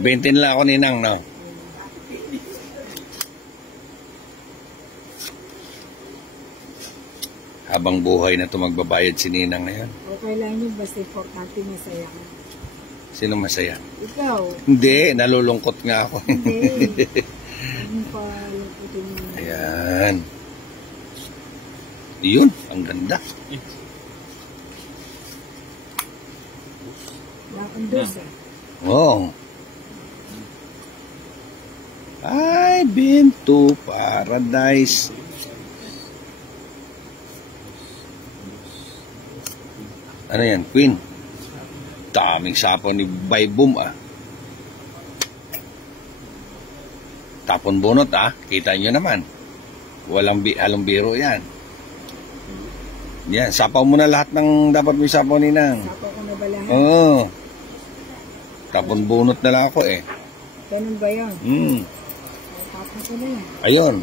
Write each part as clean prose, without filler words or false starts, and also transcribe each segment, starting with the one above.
20 na ako ninang, no? Habang buhay na ito magbabayad si ninang ngayon. Okay lang yun, basta importante masaya ka. Sino masaya? Ikaw. Hindi, nalulungkot nga ako. Hindi. Ano pa lungkotin mo? Ayan. Yun, ang ganda. Lakandos eh. Oh. I've been to paradise. Ano yan, Queen? Daming sapo ni Baybum, ah. Tapon bunot, ah. Kita nyo naman. Walang halong biro yan. Yan, sapaw mo na lahat ng dapat mo sapaw ninang. Sapaw ko na ba lahat? Oo. Tapon bunot na lang ako, eh. Ganun ba yun? Tapon ko na yan. Ayun.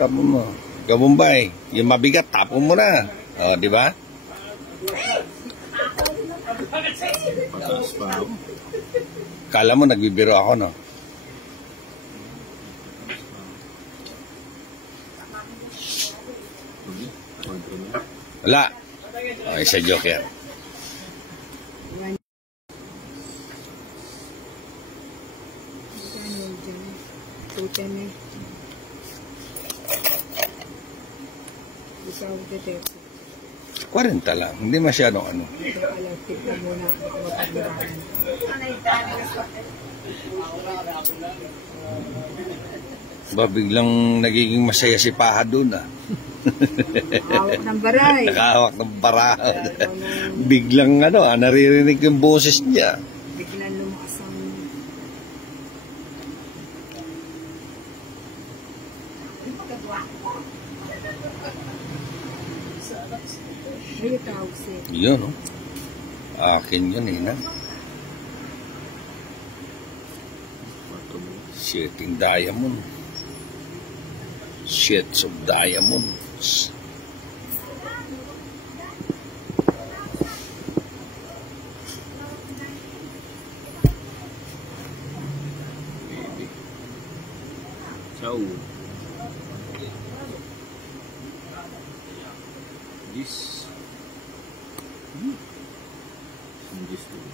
Tapon mo. Gabumbay. Yung mabigat, tapon mo na. O, di ba? Kala mo nagbibiro ako, no? Wala. Okay, sa joke yan. Tutan eh. Ikaw, detective. 40 lang. Hindi masyadong ano. Ito alam, tignan muna ako mapagdirahan. Ba, biglang nagiging masaya si Paha doon, ah. Hawak ng baray. Nakahawak ng baraho. Biglang ano, naririnig yung boses niya. Biglang lumakas ang... Ay, tawag siya. Yun, no? Akin yun, eh, na. Shitting diamond. Shits of diamonds. So, this and this one.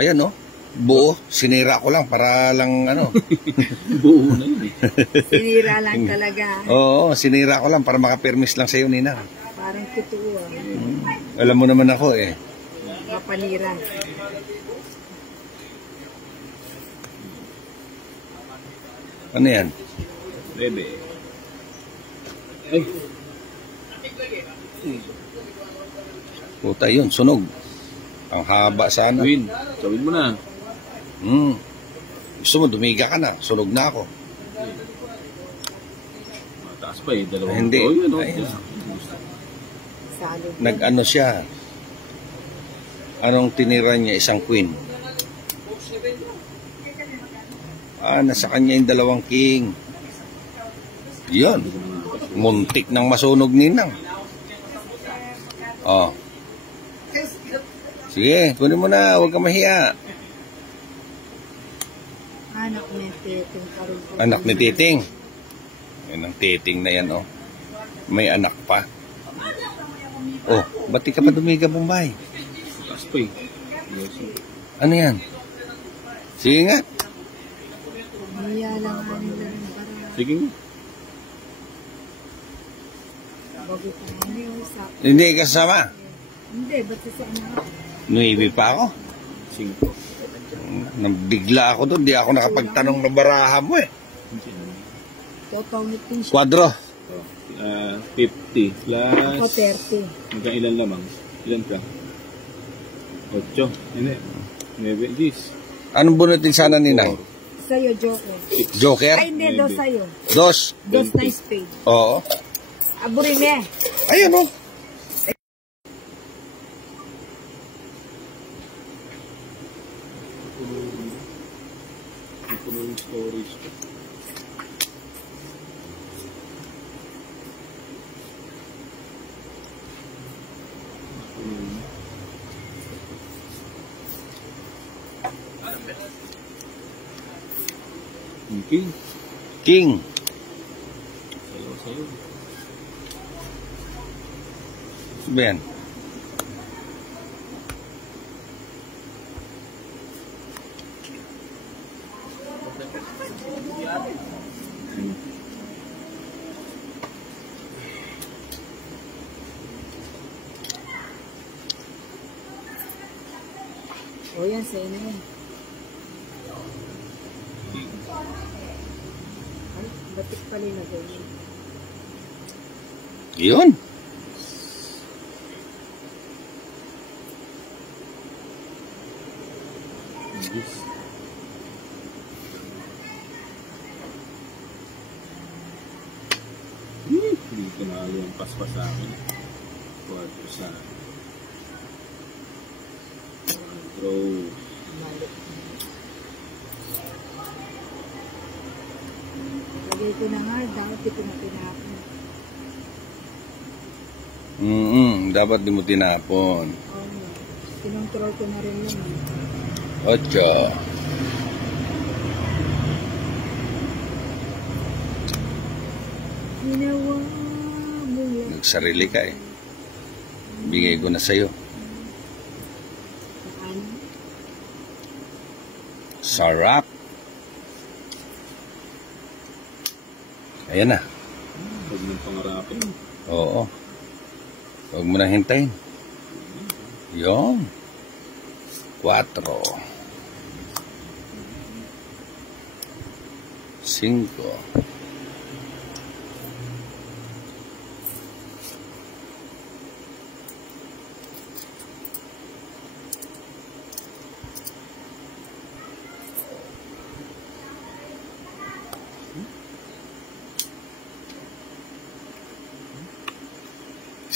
Ayan, no? Buo. Sinira ko lang para lang, ano. Buo na yun, eh. Sinira lang talaga. Oo, sinira ko lang para makapermis lang sa'yo, Nina. Parang totoo. Alam mo naman ako, eh. Mapanira. Ano yan? Bebe. Ay. Puta yun, sunog. Ang haba sana. Win, sawin mo na. Gusto mo, dumiga ka na. Sunog na ako. Mataas pa eh, dalawang. Hindi. Oh, yun, oh. Ayun. Salud. Nag-ano siya. Anong tinira niya? Isang queen. Nasa kanya yung dalawang king. Yun. Muntik ng masunog ninang. Oh. Sige, kunin mo na. Huwag ka mahiya. Anak ni Titing. Anak ni Titing. Yan ang Titing na yan, oh. May anak pa. Oh, ba't di ka pa dumiga, Bombay? Mataas pa eh. Ano yan? Sige nga. Hiya lang nga nila ng parang. Sige nga. Bago pa ano yung usap. Hindi ka sasama. Hindi, ba't sasama ako? Nuibi pa ako. 5. Nabigla ako doon. Di ako nakapagtanong ng baraha mo, eh. Total nitin siya. Kwadro. 50 plus. Ako 30. Hanggang ilan lamang? Ilan ka? 8. Hindi. 9. This. Anong bunutin sana ni Nay? Sa'yo, Joker. Joker? Ay, hindi, dos sa'yo. Dos. Dos na spade. Oo. Aburin eh. Ayun, oh. Puno yung storage ko. King. King. Sayo. Ano ba yan? O yan, sa'yo na yan. Ay, batik pala yung nagawin. Yun. Yes. Hindi ko na yung paspas sa akin. Quadro sa quadro. Mali. Lagay ko na nga, dati ko na tinapon. Dapat di mo tinapon. Kinontrol ko na rin yun. 8. Ginawa mo yan. Nagsarili ka eh. Bigay ko na sa'yo. Saan? Sarap. Ayan na. Huwag mong pangarapin. Oo. Huwag mo na hintayin. Yun. 4. 5.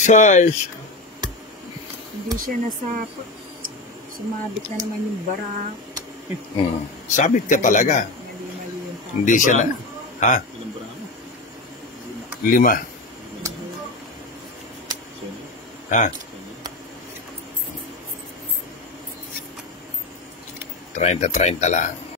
Size. Hindi siya nasapa. Sumabit na naman yung bara. Sabit ka talaga. Mali-mali yung tao. Hindi siya na. Ha? Ilang bara mo? 5. Ha? 30-30 lang.